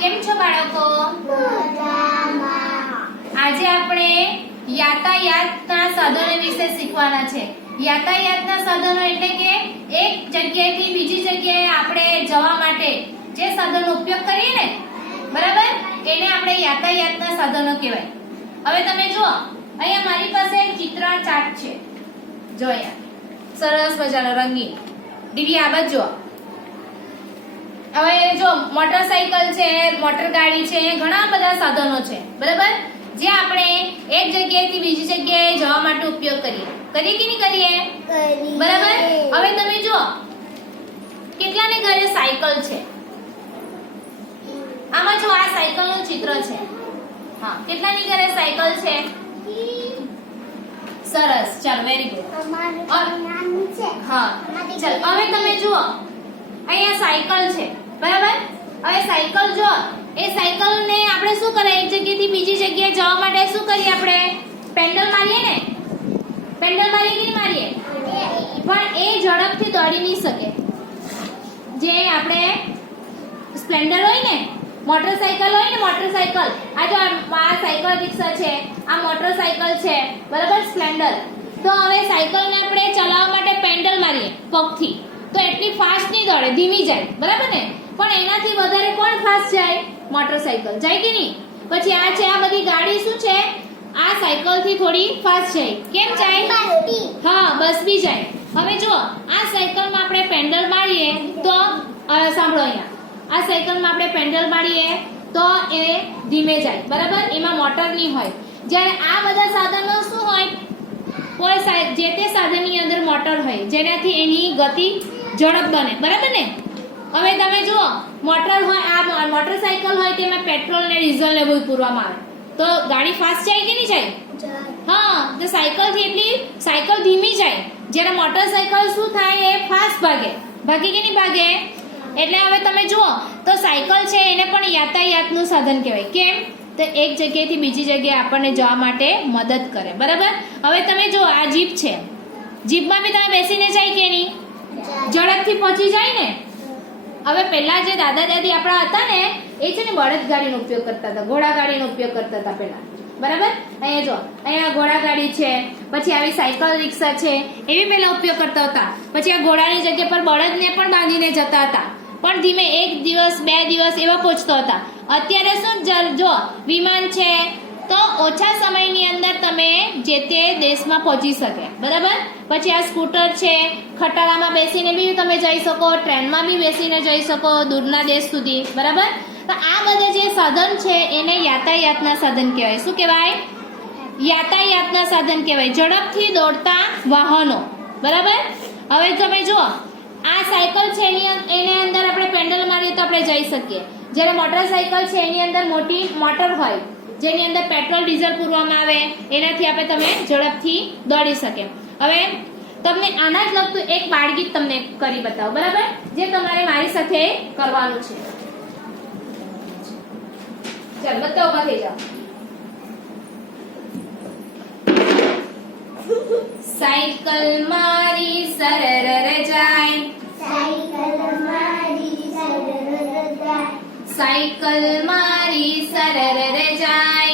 કેમ છો બાળકો? આજે આપણે યાતાયાતના સાધનો વિશે શીખવાના છે. યાતાયાતના સાધનો એટલે કે એક જગ્યાએથી બીજી જગ્યાએ આપણે જવા માટે જે સાધનનો ઉપયોગ કરીએ ને, બરાબર, એને આપણે યાતાયાતના સાધનો કહેવાય. હવે તમે જુઓ, અહીંયા મારી પાસે એક ચિત્રણ ચાર્ટ છે. જો અહીંયા સરસ મજાનો રંગીન. દીદી આ બાજુ જુઓ. હવે જો મોટરસાઇકલ છે, મોટર ગાડી છે, ઘણા બધા સાધનો છે, બરાબર, જે આપણે એક જગ્યાએથી બીજી જગ્યાએ જવા માટે ઉપયોગ કરીએ કે નહીં કરીએ? બરાબર. હવે તમે જુઓ, કેટલાને ઘરે સાયકલ છે? આમાં જો આ સાયકલનું ચિત્ર છે. હા, કેટલાની ઘરે સાયકલ છે? સરસ, ચાલો, વેરી ગુડ. હા, ચાલ, હવે તમે જુઓ, અહીંયા સાયકલ છે, બરાબર. હવે સાયકલ જો, એ સાયકલ ને આપણે શું કરે, એક જગ્યાએથી બીજી જગ્યાએ જવા માટે શું કરીએ? આપણે પેન્ડલ મારીએ ને, પેન્ડલ મારીએ કે નહીં મારીએ? પણ એ ઝડપથી દોડી નહીં શકે. જે આપણે સ્પ્લેન્ડર હોય ને, મોટરસાઇકલ હોય ને, મોટરસાઇકલ, આ જો આ સાયકલ રિક્ષા છે, આ મોટરસાઇકલ છે, બરાબર, સ્પ્લેન્ડર. તો હવે સાયકલને આપણે ચલાવવા માટે પેન્ડલ મારીએ પગથી, તો એટલી ફાસ્ટ નહીં દોડે, ધીમી જાય, બરાબર ને. પણ એનાથી વધારે કોણ ફાસ્ટ જાય? મોટરસાઇકલ જાય કે નહીં? પછી આ છે, આ બધી ગાડી શું છે? આ સાયકલ થી થોડી ફાસ્ટ જાય. કેમ જાય? હા, બસ બી જાય. હવે જો આ સાયકલમાં આપણે પેન્ડલ મારીએ તો સાંભળો, અહીંયા આ સાયકલમાં આપણે પેન્ડલ મારીએ તો એ ધીમે જાય, બરાબર, એમાં મોટર નહીં હોય. જ્યારે આ બધા સાધનો શું હોય? કોઈ જે તે સાધનની અંદર મોટર હોય, જેનાથી એની ગતિ ઝડપ બને, બરાબર ને. હવે તમે જુઓ, મોટર હોય, આ મોટરસાઇકલ હોય, તેમાં પેટ્રોલ ને ડીઝલ ને બધું પૂરવામાં આવે, તો ગાડી ફાસ્ટ જાય કે નહીં જાય? હા, તો સાયકલ થી એટલી સાયકલ ધીમી જાય. જ્યારે મોટરસાઇકલ શું થાય? એ ફાસ્ટ ભાગે. ભાગે કે નહીં ભાગે? એટલે હવે તમે જુઓ, તો સાયકલ છે એને પણ યાતાયાતનું સાધન કહેવાય. કેમ? તો એક જગ્યાએથી બીજી જગ્યાએ આપણને જવા માટે મદદ કરે, બરાબર. હવે તમે જુઓ, આ જીપ છે, જીપમાં બી તમે બેસીને જાય કે નહીં? ઝડપથી પહોંચી જાય ને. હવે પહેલા જે દાદા દાદી આપણા હતા ને, એ છે ને બળદગાડીનો ઉપયોગ કરતા હતા, ઘોડાગાડીનો ઉપયોગ કરતા હતા પહેલા, બરાબર. અહીંયા જો, અહીંયા ઘોડાગાડી છે, પછી આવી સાયકલ રિક્ષા છે, એવી પહેલા ઉપયોગ કરતા હતા. પછી આ ઘોડાની જગ્યા પર બળદને પણ બાંધીને જતા હતા, પણ ધીમે 1 દિવસ 2 દિવસ એવા પહોંચતા હતા. અત્યારે શું, જો વિમાન છે, તો ઓછા સમયની અંદર તમે જે તે દેશમાં પહોંચી શકે, બરાબર. પછી આ સ્કૂટર છે, ખટારામાં બેસીને બી તમે જઈ શકો, ટ્રેનમાં બી બેસીને જઈ શકો દૂરના દેશ સુધી, બરાબર. તો આ બધા જે સાધન છે એને યાતાયાતના સાધન કહેવાય. શું કહેવાય? યાતાયાતના સાધન કહેવાય. ઝડપથી દોડતા વાહનો, બરાબર. હવે તમે જુઓ, આ સાયકલ છે, એની અંદર આપણે પેન્ડલ મારીએ તો આપણે જઈ શકીએ. જ્યારે મોટરસાયકલ છે, એની અંદર મોટી મોટર હોય, જેની અંદર પેટ્રોલ ડીઝલ પૂરવામાં આવે, એનાથી આપણે તમે ઝડપથી દોડી શકે. હવે તમને આના જ લગતું એક બાળગીત તમને કરી બતાવો, બરાબર, જે તમારે મારી સાથે કરવાનું છે. ચાલ, બધા ઉભા થઈ જાઓ. સાયકલ મારી સરર જાય, સાયકલ મારી સરર જાય,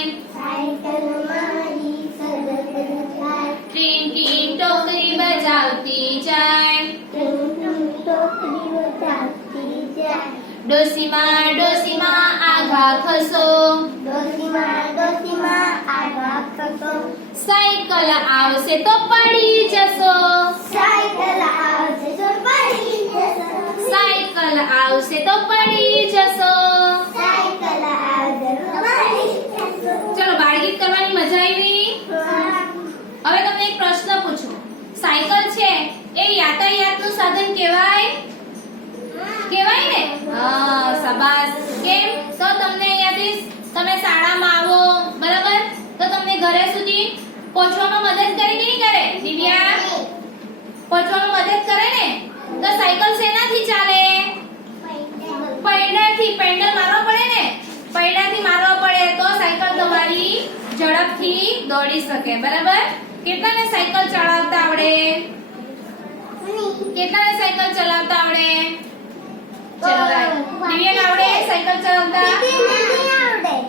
ટીન ટીન ટોકરી બજાવતી જાય, ડોસીમાં ડોસીમાં આઘા ખસો, સાયકલ આવશે તો પડી જશો, સાયકલ આવશે તો પડી જશો. ચલો, બાળગીત કરવાની મજા આવી? હવે તમને એક પ્રશ્ન પૂછું, સાયકલ છે એ યાતાયાતનું સાધન કહેવાય? કહેવાય ને? હા, શાબાશ. કેમ? તો તમને અહીંયાથી તમે શાળામાં આવો, બરાબર, તો તમને ઘરે સુધી પહોંચવામાં મદદ કરે કે નહીં કરે? દિવ્યા, પહોંચવામાં મદદ કરે ને. તો સાયકલ શેનાથી ચાલે? પૈડાથી. પેન્ડલ મારવા પડે ને, પૈડાથી મારવા પડે તો સાયકલ તમારી ઝડપથી દોડી શકે, બરાબર. કેટલાને સાયકલ ચલાવતા આવડે? કેટલાને સાયકલ ચલાવતા આવડે? ચલો, દિવ્યાને આવડે સાયકલ ચલાવતા?